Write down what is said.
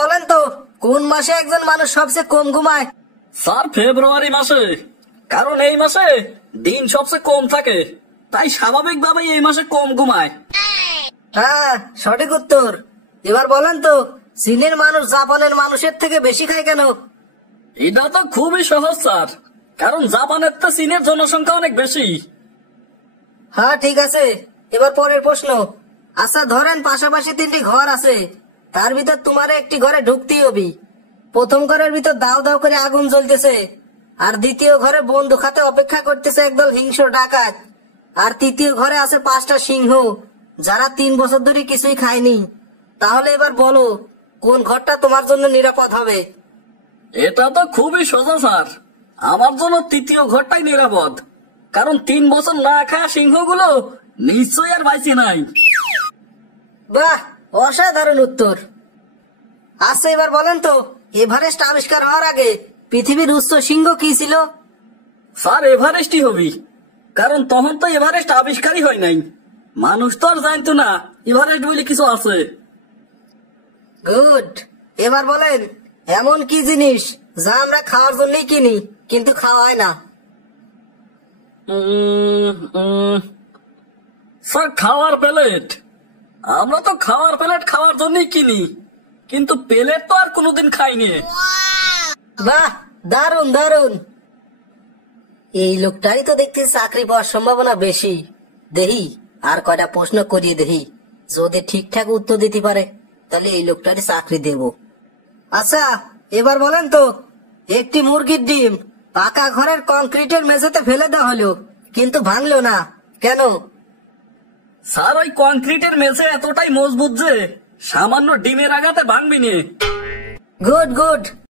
বলেন তো কোন মাসে একজন মানুষ সবচেয়ে কম ঘুমায়? স্যার ফেব্রুয়ারি মাসে, কারণ এই মাসে দিন সবচেয়ে কম থাকে, তাই স্বাভাবিকভাবেই এই মাসে কম ঘুমায়। হ্যাঁ, সঠিক উত্তর। এবার বলেন তো চীনের মানুষ জাপানের মানুষের থেকে বেশি খায় কেন? এটা তো খুবই সহজ স্যার, কারণ জাপানের তো চীনের জনসংখ্যা অনেক বেশি। হ্যাঁ ঠিক আছে, এবার পরের প্রশ্ন। আচ্ছা ধরেন পাশাপাশি তিনটি ঘর আছে, তার ভিতর তোমার একটি ঘরে ঢুকতেই হবি। প্রথম ঘরের ভিতর দাও দাও করে আগুন জ্বলতেছে, আর দ্বিতীয় ঘরে বন্দুক হাতে অপেক্ষা করতেছে একদল হিংস্র ডাকাত, আর তৃতীয় ঘরে আছে 5টা সিংহ যারা 3 বছর ধরে কিছুই খায়নি। তাহলে এবার বলো কোন ঘরটা তোমার জন্য নিরাপদ হবে? এটা তো খুবই সোজা স্যার, আমার জন্য তৃতীয় ঘরটাই নিরাপদ, কারণ 3 বছর না খাওয়া সিংহগুলো নিশ্চয়ই আর বাইসে নাই। বাহ, অসাধারণ উত্তর। আচ্ছা এবার বলেন তো এভারেস্ট আবিষ্কার হওয়ার আগে পৃথিবীর উচ্চ শৃঙ্গ কি ছিল? স্যার এভারেস্টই হবি, কারণ তখন তো এভারেস্ট আবিষ্কারই হয় নাই, মানুষ তো আর জানতো না এভারেস্ট বলে কিছু আছে। গুড। এবার বলেন এমন কি জিনিস যা আমরা খাওয়ার জন্যই কিনি কিন্তু খাওয়া হয় না? স্যার খাওয়ার প্লেট। আমরা তো খাওয়ার প্লেট খাওয়ার জন্যই কিনি, কিন্তু প্লেট তো আর কোনোদিন খাইনি। বাহ, দারুন দারুন। এই লোকটারই তো দেখতে চাকরি পাওয়ার সম্ভাবনা বেশি। দেহি আর কয়টা প্রশ্ন করিয়ে দেহি, যদি ঠিকঠাক উত্তর দিতে পারে তাহলে এই লোকটারই চাকরি দেব। আচ্ছা এবার বলেন তো একটি মুরগির ডিম পাকা ঘরের কংক্রিটের মেঝেতে ফেলে দেওয়া হলো কিন্তু ভাঙলো না, কেন? স্যার ওই কংক্রিটের মেঝে এতটাই মজবুত যে সামান্য ডিমের আঘাতে ভাঙবি নি। Good good.